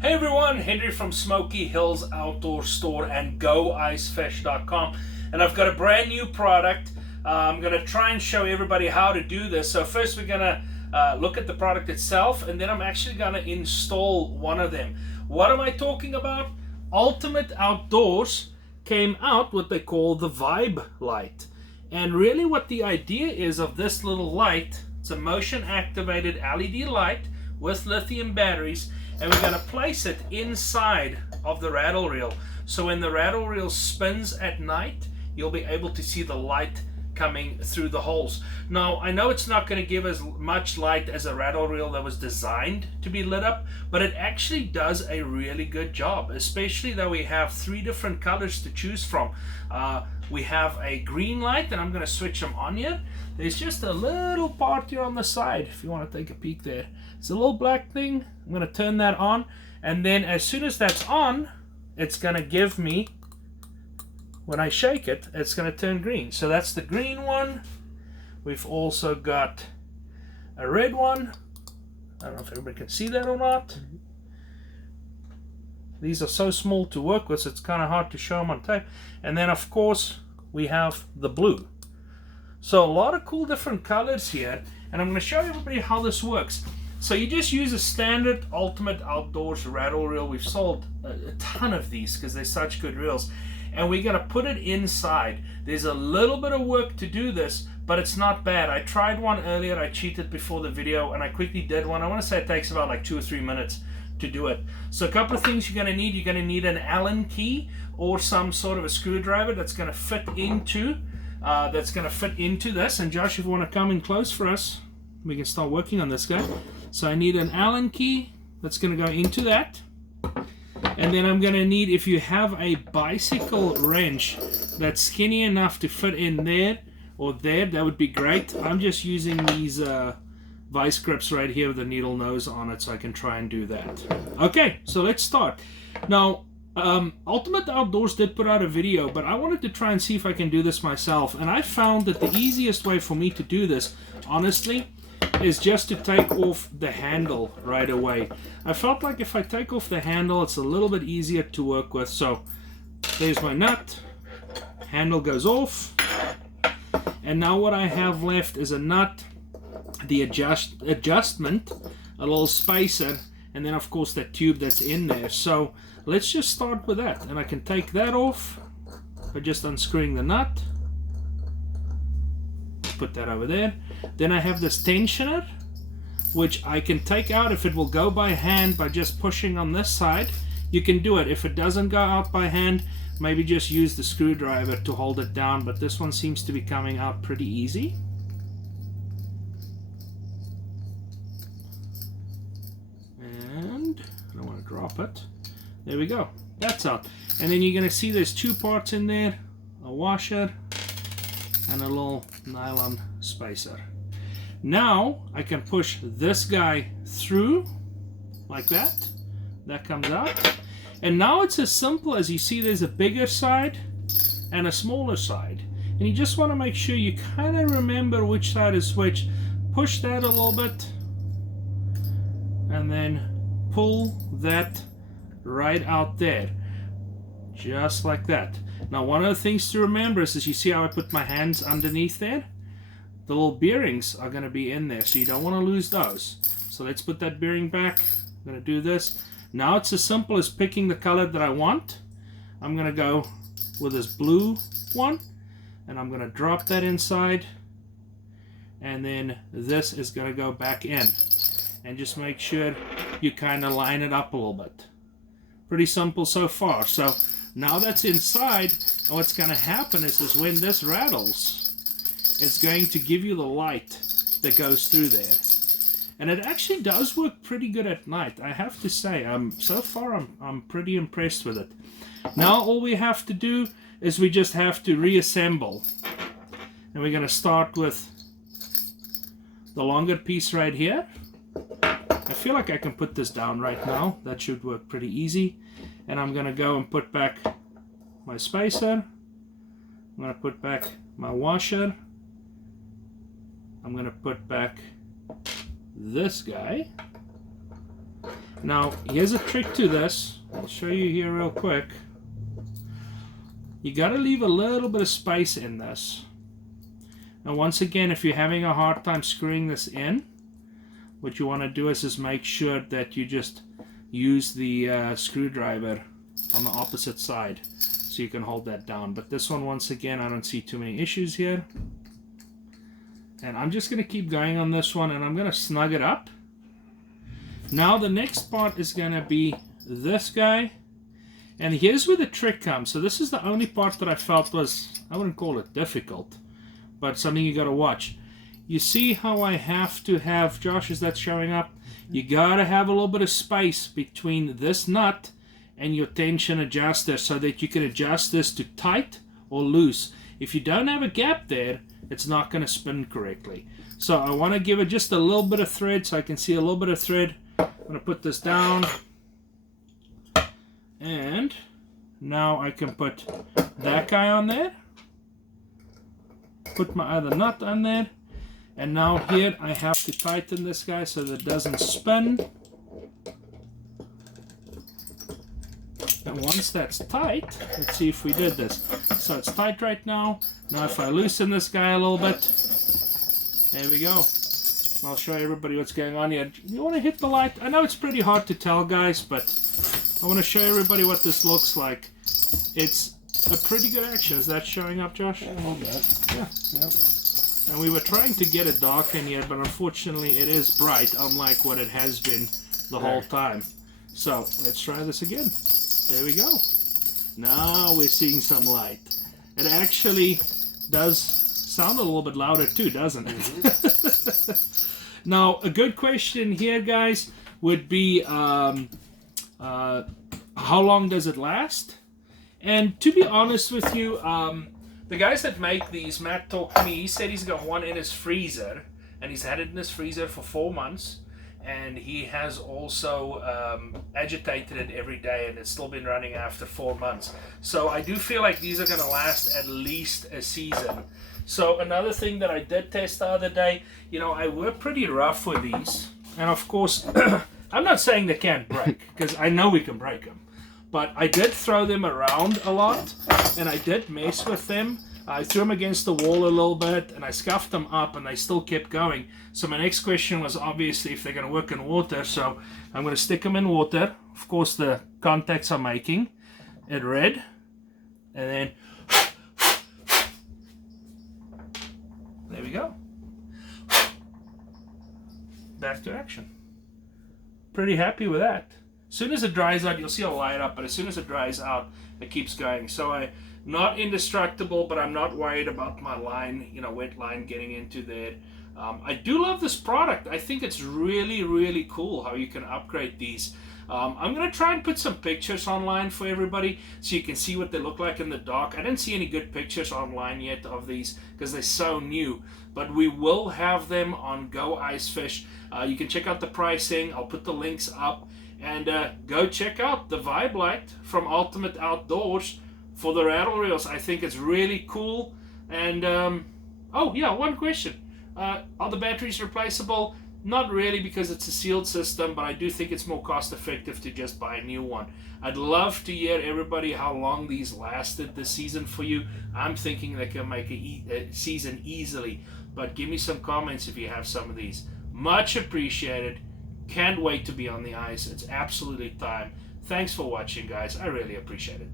Hey everyone, Henry from Smoky Hills Outdoor Store and GoIceFish.com, and I've got a brand new product. I'm going to try and show everybody how to do this. So first we're going to look at the product itself, and then I'm actually going to install one of them. What am I talking about? Ultimate Outdoors came out what they call the Vibe Light. And really what the idea is of this little light, it's a motion activated LED light with lithium batteries, and we're going to place it inside of the rattle reel. So when the rattle reel spins at night, you'll be able to see the light coming through the holes. Now, I know it's not going to give as much light as a rattle reel that was designed to be lit up, but it actually does a really good job, especially that we have 3 different colors to choose from. We have a green light, and I'm going to switch them on here. There's just a little part here on the side, if you want to take a peek there. It's a little black thing. I'm going to turn that on, and then as soon as that's on, it's going to give me, when I shake it, it's going to turn green. So that's the green one. We've also got a red one. I don't know if everybody can see that or not. These are so small to work with, so it's kind of hard to show them on tape. And then, of course, we have the blue. So a lot of cool different colors here, and I'm going to show everybody how this works. So you just use a standard Ultimate Outdoors rattle reel. We've sold a ton of these because they're such good reels. And we're going to put it inside. There's a little bit of work to do this, but it's not bad. I tried one earlier. I cheated before the video, and I quickly did one. I want to say it takes about like 2 or 3 minutes to do it. So a couple of things you're going to need. You're going to need an Allen key or some sort of a screwdriver that's going to fit into this. And Josh, if you want to come in close for us, we can start working on this guy. So I need an Allen key that's going to go into that. And then I'm going to need, if you have a bicycle wrench that's skinny enough to fit in there or there, that would be great. I'm just using these vice grips right here with a needle nose on it, so I can try and do that. Okay, so let's start. Now, Ultimate Outdoors did put out a video, but I wanted to try and see if I can do this myself. And I found that the easiest way for me to do this, honestly, is just to take off the handle right away. I felt like if I take off the handle, it's a little bit easier to work with. So there's my nut, handle goes off, and now what I have left is a nut, the adjustment, a little spacer, and then of course that tube that's in there. So let's just start with that, and I can take that off by just unscrewing the nut. Put that over there. Then I have this tensioner, which I can take out if it will go by hand by just pushing on this side. You can do it. If it doesn't go out by hand, maybe just use the screwdriver to hold it down, but this one seems to be coming out pretty easy. And I don't want to drop it. There we go. That's out. And then you're going to see there's 2 parts in there, a washer and a little nylon spacer. Now I can push this guy through like that. That comes out. And now it's as simple as, you see there's a bigger side and a smaller side. And you just want to make sure you kind of remember which side is which. Push that a little bit and then pull that right out there. Just like that. Now, one of the things to remember is you see how I put my hands underneath there? The little bearings are going to be in there, so you don't want to lose those. So let's put that bearing back. I'm going to do this. Now it's as simple as picking the color that I want. I'm going to go with this blue one, and I'm going to drop that inside, and then this is going to go back in. And just make sure you kind of line it up a little bit. Pretty simple so far. So now that's inside, what's going to happen is when this rattles, it's going to give you the light that goes through there. And it actually does work pretty good at night, I have to say. So far, I'm pretty impressed with it. Now all we have to do is we just have to reassemble. And we're going to start with the longer piece right here. I feel like I can put this down right now. That should work pretty easy. And I'm going to go and put back my spacer. I'm going to put back my washer. I'm going to put back this guy. Now, here's a trick to this. I'll show you here real quick. You got to leave a little bit of space in this. And once again, if you're having a hard time screwing this in, what you want to do is just make sure that you just use the screwdriver on the opposite side so you can hold that down. But this one, once again, I don't see too many issues here. And I'm just going to keep going on this one, and I'm going to snug it up. Now the next part is going to be this guy. And here's where the trick comes. So this is the only part that I felt was, I wouldn't call it difficult, but something you got to watch. You see how I have to have, Josh, is that showing up? You got to have a little bit of space between this nut and your tension adjuster so that you can adjust this to tight or loose. If you don't have a gap there, it's not going to spin correctly. So I want to give it just a little bit of thread so I can see a little bit of thread. I'm going to put this down. And now I can put that guy on there. Put my other nut on there. And now here I have to tighten this guy so that it doesn't spin. And once that's tight, let's see if we did this. So it's tight right now. Now if I loosen this guy a little bit, there we go. I'll show everybody what's going on here. You want to hit the light? I know it's pretty hard to tell, guys, but I want to show everybody what this looks like. It's a pretty good action. Is that showing up, Josh? A little bit. Yeah. Yep. And we were trying to get it dark in here, but unfortunately it is bright, unlike what it has been the whole time. So let's try this again. There we go. Now we're seeing some light. It actually does sound a little bit louder too, doesn't it? Mm-hmm. Now, a good question here, guys, would be how long does it last? And to be honest with you, the guys that make these, Matt talked to me, he said he's got one in his freezer, and he's had it in his freezer for 4 months, and he has also agitated it every day, and it's still been running after 4 months. So I do feel like these are going to last at least a season. So another thing that I did test the other day, you know, I work pretty rough with these, and of course, I'm not saying they can't break, because I know we can break them. But I did throw them around a lot, and I did mess with them. I threw them against the wall a little bit, and I scuffed them up, and they still kept going. So my next question was obviously if they're going to work in water. So I'm going to stick them in water. Of course, the contacts are making it red. And then there we go. Back to action. Pretty happy with that. As soon as it dries out, you'll see a light up, but as soon as it dries out, it keeps going. So I'm not indestructible, but I'm not worried about my line, you know, wet line getting into there. I do love this product. I think it's really, really cool how you can upgrade these. I'm going to try and put some pictures online for everybody so you can see what they look like in the dark. I didn't see any good pictures online yet of these because they're so new, but we will have them on Go Ice Fish. You can check out the pricing. I'll put the links up. And go check out the Vibe Light from Ultimate Outdoors for the Rattle reels. I think it's really cool. And, oh yeah, one question. Are the batteries replaceable? Not really, because it's a sealed system, but I do think it's more cost effective to just buy a new one. I'd love to hear everybody how long these lasted this season for you. I'm thinking they can make a season easily, but give me some comments if you have some of these. Much appreciated. Can't wait to be on the ice. It's absolutely time. Thanks for watching, guys. I really appreciate it.